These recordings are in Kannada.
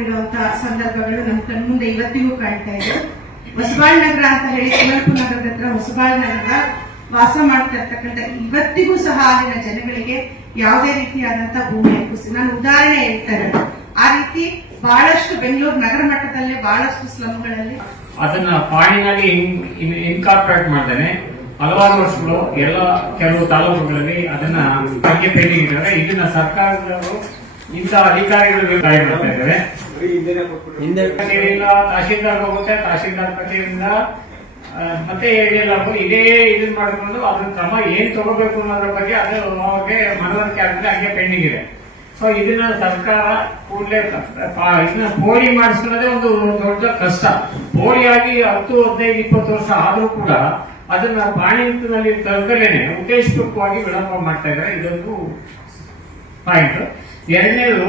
ಕಳೆದುಕೊಂಡಿರುವಂತಹ ಸಂದರ್ಭಗಳು ನಮ್ಮ ಕಣ್ಮುಂದೆ ಇವತ್ತಿಗೂ ಕಾಣ್ತಾ ಇದೆ. ಹೊಸಬಾಳ್ ನಗರ ಅಂತ ಹೇಳಿ ಕುವೆಂಪು ನಗರದ ಹತ್ರ ಹೊಸಬಾಳ್ ನಗರ ವಾಸ ಮಾಡ್ತಾ ಇರ್ತಕ್ಕಂಥ ಇವತ್ತಿಗೂ ಸಹ ಅಲ್ಲಿನ ಜನಗಳಿಗೆ ಯಾವುದೇ ರೀತಿಯಾದಂತಹ ಭೂಮಿ ಹಕ್ಕು ನಾನು ಉದಾಹರಣೆ ಹೇಳ್ತಾರೆ. ಆ ರೀತಿ ಬಹಳಷ್ಟು ಬೆಂಗಳೂರು ನಗರ ಮಟ್ಟದಲ್ಲೇ ಬಹಳಷ್ಟು ಸ್ಲಮ್ಗಳಲ್ಲಿ ಅದನ್ನ ಪಾಣಿನಲ್ಲಿ ಇನ್ಕಾರ್ಪೊರೇಟ್ ಮಾಡ್ದೇನೆ ಹಲವಾರು ವರ್ಷಗಳು ಎಲ್ಲ ಕೆಲವು ತಾಲೂಕುಗಳಲ್ಲಿ ಅದನ್ನ ಹಂಗೆ ಪೆಂಡಿಂಗ್ ಇದ್ದಾರೆ. ಇದನ್ನ ಸರ್ಕಾರದವರು ಇಂಥ ಅಧಿಕಾರಿಗಳು ಕಾಯ ಮಾಡ್ತಾ ಇದ್ದಾರೆ. ಕಚೇರಿಯಿಂದ ತಹಶೀಲ್ದಾರ್ ಹೋಗುತ್ತೆ, ತಹಶೀಲ್ದಾರ್ ಕಚೇರಿಯಿಂದ ಮತ್ತೆ ಏರಿಯಲ್ಲ ಇದೇ ಇದನ್ನ ಮಾಡಿಕೊಂಡು ಅದ್ರ ಕ್ರಮ ಏನ್ ತಗೋಬೇಕು ಅನ್ನೋದ್ರ ಬಗ್ಗೆ ಅದು ಅವ್ರಿಗೆ ಮನವರಿಕೆ ಆಗಿದೆ, ಹಂಗೆ ಪೆಂಡಿಂಗ್ ಇದೆ. ಸೊ ಇದನ್ನ ಸರ್ಕಾರ ಕೂಡಲೇ ಇದನ್ನ ಪೋಡಿ ಮಾಡಿಸ್ಕೊಳ್ಳೋದೇ ಒಂದು ದೊಡ್ಡ ಕಷ್ಟ. ಪೋಡಿಯಾಗಿ 10, 15, 20 ವರ್ಷ ಆದ್ರೂ ಕೂಡ ಅದನ್ನ ಪಾಣಿನಲ್ಲಿ ತರದಲೇನೆ ಉದ್ದೇಶಪೂರ್ವಕವಾಗಿ ವಿಳಂಬ ಮಾಡ್ತಾ ಇದ್ದಾರೆ. ಇದೊಂದು ಪಾಯಿಂಟ್. ಎರಡನೇದು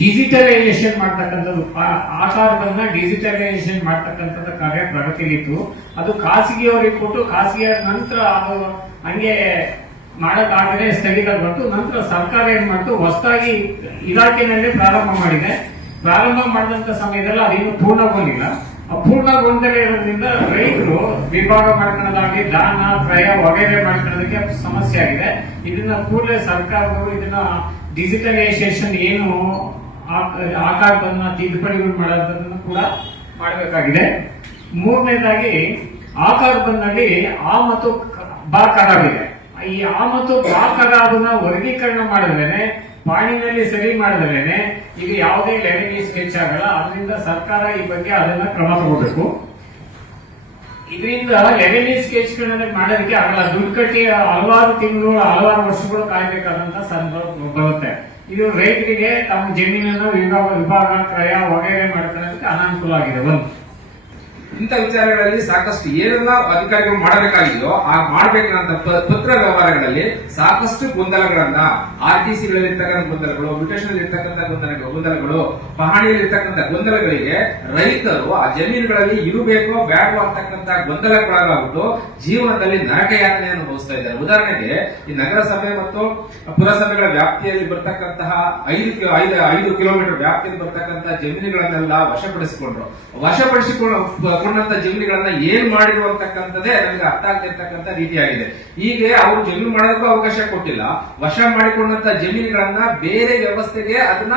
ಡಿಜಿಟಲೈಸೇಷನ್ ಮಾಡ್ತಕ್ಕಂಥದ್ದು, ಆಕಾರಗಳನ್ನ ಡಿಜಿಟಲೈಸೇಷನ್ ಮಾಡ್ತಕ್ಕಂಥದ್ದು ಕಾರ್ಯ ಪ್ರಗತಿಲಿತ್ತು. ಅದು ಖಾಸಗಿಯವರಿಗೆ ಕೊಟ್ಟು ಖಾಸಗಿಯ ನಂತರ ಅದು ಹಂಗೆ ಮಾಡಕ್ಕಾಗದೆ ಸ್ಥಗಿತಗೊಂಡು ನಂತರ ಸರ್ಕಾರ ಏನ್ ಮಾಡ್ತು, ಹೊಸದಾಗಿ ಇಲಾಖೆನಲ್ಲೇ ಪ್ರಾರಂಭ ಮಾಡಿದೆ. ಪ್ರಾರಂಭ ಮಾಡಿದಂತ ಸಮಯದಲ್ಲಿ ಅದೇನು ಪೂರ್ಣಗೊಂಡಿಲ್ಲ. ಅಪೂರ್ಣಗೊಂಡಲೇ ಇರೋದ್ರಿಂದ ರೈತರು ವಿಭಾಗ ಮಾಡ್ಕೊಳ್ಳೋದಾಗ್ಲಿ, ದಾನ ಕ್ರಯ ವಗೈರೆ ಮಾಡ್ಕೊಳ್ಳೋದಕ್ಕೆ ಸಮಸ್ಯೆ ಆಗಿದೆ. ಇದನ್ನ ಕೂಡಲೇ ಸರ್ಕಾರದವರು ಇದನ್ನ ಡಿಜಿಟಲೈಸೇಷನ್ ಏನು ಆಕಾರವನ್ನ ತಿದ್ದುಪಡಿಗಳು ಮಾಡೋದನ್ನು ಕೂಡ ಮಾಡಬೇಕಾಗಿದೆ. ಮೂರನೇದಾಗಿ ಆಕಾರದಲ್ಲಿ ಆ ಮತ್ತು ಬಾ ಕರಾವಿದೆ. ಈ ಆ ಮತ್ತು ಬಾ ಕರಾವನ್ನ ವರ್ಗೀಕರಣ ಮಾಡಿದ್ರೇನೆ, ಪಾಣಿನಲ್ಲಿ ಸರಿ ಮಾಡಿದ್ರೇನೆ ಇದು ಯಾವುದೇ ಲೆವೆಲ್ ಸ್ಕೆಚ್ ಆಗಲ್ಲ. ಅದರಿಂದ ಸರ್ಕಾರ ಈ ಬಗ್ಗೆ ಅದನ್ನ ಕ್ರಮ ತಗೋಬೇಕು. ಇದರಿಂದ ಲೆವೆಲ್ ಸ್ಕೆಚ್ ಮಾಡೋದಕ್ಕೆ ಆಗಲ್ಲ. ದುಡ್ಡು ಕಟ್ಟಿ ಹಲವಾರು ತಿಂಗಳು ಹಲವಾರು ವರ್ಷಗಳು ಕಾಯ್ಬೇಕಾದಂತ ಸಂದರ್ಭ ಬರುತ್ತೆ. ಇದು ರೈತರಿಗೆ ತಮ್ಮ ಜಮೀನನ್ನು ವಿಭಾಗ ಕ್ರಯ ವಗೈರೆ ಮಾಡ್ಕೊಳ್ಳೋದಕ್ಕೆ ಅನಾನುಕೂಲ ಆಗಿದೆ. ಒಂದು ಇಂಥ ವಿಚಾರಗಳಲ್ಲಿ ಸಾಕಷ್ಟು ಏನೆಲ್ಲ ಅಧಿಕಾರಿಗಳು ಮಾಡಬೇಕಾಗಿದೆಯೋ ಆ ಮಾಡಬೇಕಂತ ಪತ್ರ ವ್ಯವಹಾರಗಳಲ್ಲಿ ಸಾಕಷ್ಟು ಗೊಂದಲಗಳನ್ನ RTCಗಳಲ್ಲಿ ಇರ್ತಕ್ಕಂಥ ಗೊಂದಲಗಳು, ಮ್ಯೂಟೇಷನ್ ಇರ್ತಕ್ಕಂಥ ಗೊಂದಲಗಳು, ಪಹಣಿಯಲ್ಲಿ ಇರ್ತಕ್ಕಂಥ ಗೊಂದಲಗಳಿಗೆ ರೈತರು ಆ ಜಮೀನುಗಳಲ್ಲಿ ಇರಬೇಕೋ ಬೇಡವೋ ಅಂತಕ್ಕಂಥ ಗೊಂದಲಕ್ಕೊಳಗಾಗ್ಬಿಟ್ಟು ಜೀವನದಲ್ಲಿ ನರಕಯಾತನೆ ಅನುಭವಿಸ್ತಾ ಇದ್ದಾರೆ. ಉದಾಹರಣೆಗೆ ಈ ನಗರಸಭೆ ಮತ್ತು ಪುರಸಭೆಗಳ ವ್ಯಾಪ್ತಿಯಲ್ಲಿ ಬರ್ತಕ್ಕಂತಹ 5 ಕಿಲೋಮೀಟರ್ ವ್ಯಾಪ್ತಿಯಲ್ಲಿ ಬರ್ತಕ್ಕಂತಹ ಜಮೀನುಗಳನ್ನೆಲ್ಲ ವಶಪಡಿಸಿಕೊಂಡಂತ ಜಮೀನುಗಳನ್ನ ಏನ್ ಮಾಡಿದ್ರು ಅಂತಕ್ಕಂಥದ್ದೇ ನಮಗೆ ಅರ್ಥ ಆಗ್ತಿರ್ತಕ್ಕಂಥ ರೀತಿಯಾಗಿದೆ. ಹೀಗೆ ಅವರು ಜಮೀನು ಮಾಡೋದಕ್ಕೂ ಅವಕಾಶ ಕೊಟ್ಟಿಲ್ಲ. ವಶ ಮಾಡಿಕೊಂಡಂತ ಜಮೀನುಗಳನ್ನ ಬೇರೆ ವ್ಯವಸ್ಥೆಗೆ ಅದನ್ನ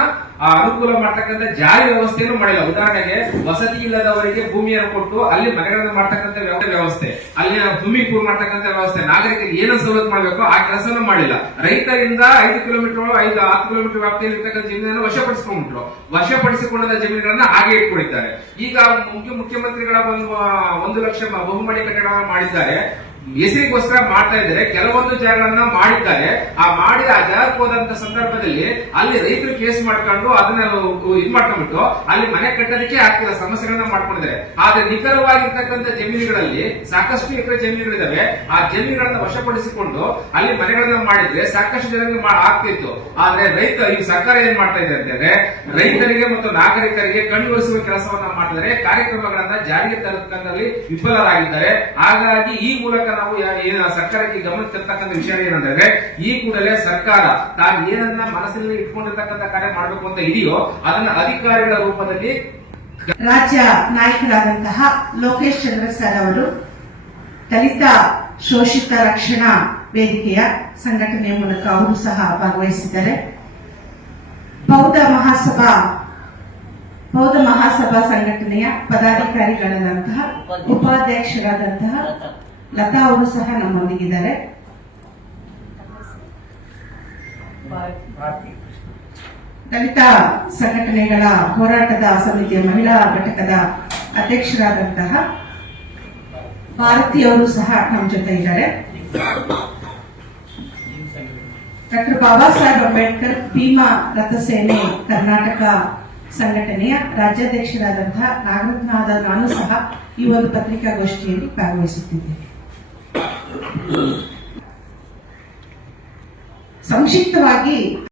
ಅನುಕೂಲ ಮಾಡ್ತಕ್ಕಂಥ ಜಾರಿ ವ್ಯವಸ್ಥೆಯನ್ನು ಮಾಡಿಲ್ಲ. ಉದಾಹರಣೆಗೆ ವಸತಿ ಇಲ್ಲದವರಿಗೆ ಭೂಮಿಯನ್ನು ಕೊಟ್ಟು ಅಲ್ಲಿ ಮನೆಗಳನ್ನು ಮಾಡ್ತಕ್ಕಂಥ ವ್ಯವಸ್ಥೆ, ಅಲ್ಲಿ ಸ್ವಿಮ್ಮಿಂಗ್ ಪೂಲ್ ಮಾಡ್ತಕ್ಕಂಥ ವ್ಯವಸ್ಥೆ, ನಾಗರಿಕರಿಗೆ ಏನೋ ಸವಲತ್ತು ಮಾಡಬೇಕು ಆ ಕೆಲಸನೂ ಮಾಡಿಲ್ಲ. ರೈತರಿಂದ 5 ಕಿಲೋಮೀಟರ್ 10 ಕಿಲೋಮೀಟರ್ ವ್ಯಾಪ್ತಿಯಲ್ಲಿ ಇರ್ತಕ್ಕಂಥ ಜಮೀನನ್ನು ವಶಪಡಿಸಿಕೊಂಡ್ಬಿಟ್ರು. ವಶಪಡಿಸಿಕೊಂಡ ಜಮೀನುಗಳನ್ನ ಹಾಗೆ ಇಟ್ಕೊಂಡಿದ್ದಾರೆ. ಈಗ ಮುಖ್ಯಮಂತ್ರಿಗಳ 1 ಲಕ್ಷ ಬಹುಮಡಿ ಕಟ್ಟಡ ಮಾಡಿದ್ದಾರೆ, ಹೆಸರಿಗೋಸ್ಕರ ಮಾಡ್ತಾ ಇದ್ದಾರೆ. ಕೆಲವೊಂದು ಜಾಗಗಳನ್ನ ಮಾಡಿದ್ದಾರೆ. ಆ ಮಾಡಿದ ಆ ಜಾಗಕ್ಕೆ ಹೋದಂತ ಸಂದರ್ಭದಲ್ಲಿ ಅಲ್ಲಿ ರೈತರು ಕೇಸ್ ಮಾಡ್ಕೊಂಡು ಅದನ್ನ ಇದ್ ಮಾಡ್ಕೊಂಡ್ಬಿಟ್ಟು ಅಲ್ಲಿ ಮನೆ ಕಟ್ಟೋದಕ್ಕೆ ಆಗ್ತಿಲ್ಲ, ಸಮಸ್ಯೆಗಳನ್ನ ಮಾಡ್ಕೊಂಡಿದ್ದಾರೆ. ಆದ್ರೆ ನಿಖರವಾಗಿರ್ತಕ್ಕಂಥ ಜಮೀನುಗಳಲ್ಲಿ ಸಾಕಷ್ಟು ಎಕರೆ ಜಮೀನುಗಳಿದಾವೆ. ಆ ಜಮೀನುಗಳನ್ನ ವಶಪಡಿಸಿಕೊಂಡು ಅಲ್ಲಿ ಮನೆಗಳನ್ನ ಮಾಡಿದ್ರೆ ಸಾಕಷ್ಟು ಜನರಿಗೆ ಆಗ್ತಿತ್ತು. ಆದ್ರೆ ಈ ಸರ್ಕಾರ ಏನ್ ಮಾಡ್ತಾ ಇದೆ ಅಂತಂದ್ರೆ ರೈತರಿಗೆ ಮತ್ತು ನಾಗರಿಕರಿಗೆ ಕಣ್ಣುವರಿಸುವ ಕೆಲಸವನ್ನ ಮಾಡಿದರೆ ಕಾರ್ಯಕ್ರಮಗಳನ್ನ ಜಾರಿಗೆ ತರತಕ್ಕಂಥಲ್ಲಿ ವಿಫಲರಾಗಿದ್ದಾರೆ. ಹಾಗಾಗಿ ಈ ಮೂಲಕ ನಾವು ಸರ್ಕಾರಕ್ಕೆ ಗಮನ ತರ್ತಕ್ಕಂಥ ವಿಷಯ ಏನಂದ್ರೆ ಈ ಕೂಡಲೇ ಸರ್ಕಾರ ತಾನು ಏನನ್ನ ಮನಸ್ಸಿನಲ್ಲಿ ಇಟ್ಕೊಂಡಿರ್ತಕ್ಕಂಥ ಕಾರ್ಯ ಮಾಡಬೇಕು ಅಂತ ಇದೆಯೋ ಅದನ್ನ ಅಧಿಕಾರಿಗಳ ರೂಪದಲ್ಲಿ ರಾಜ್ಯ ನಾಯಕರಾದಂತಹ ಲೋಕೇಶ್ ಚಂದ್ರ ಸರ್ ಅವರು ದಲಿತ ಶೋಷಿತ ರಕ್ಷಣಾ ವೇದಿಕೆಯ ಸಂಘಟನೆಯ ಮೂಲಕ ಅವರು ಸಹ ಭಾಗವಹಿಸಿದ್ದಾರೆ. ಬೌದ್ಧ ಮಹಾಸಭಾ ಸಂಘಟನೆಯ ಪದಾಧಿಕಾರಿಗಳಾದಂತಹ ಉಪಾಧ್ಯಕ್ಷರಾದಂತಹ ಲತಾ ಅವರು ಸಹ ನಮ್ಮೊಂದಿಗಿದ್ದಾರೆ. ದಲಿತ ಸಂಘಟನೆಗಳ ಹೋರಾಟದ ಸಮಿತಿಯ ಮಹಿಳಾ ಘಟಕದ ಅಧ್ಯಕ್ಷರಾದಂತಹ ಭಾರತಿ ಅವರು ಸಹ ನಮ್ಮ ಜೊತೆ ಇದ್ದಾರೆ. ಡಾಕ್ಟರ್ ಬಾಬಾ ಸಾಹೇಬ್ ಅಂಬೇಡ್ಕರ್ ಭೀಮಾ ರಥಸೇನೆ ಕರ್ನಾಟಕ ಸಂಘಟನೆಯ ರಾಜ್ಯಾಧ್ಯಕ್ಷರಾದಂತಹ ನಾಗರತ್ನಾದ ನಾನು ಸಹ ಈ ಒಂದು ಪತ್ರಿಕಾಗೋಷ್ಠಿಯಲ್ಲಿ ಭಾಗವಹಿಸುತ್ತಿದ್ದೇನೆ. ಸಂಕ್ಷಿಪ್ತವಾಗಿ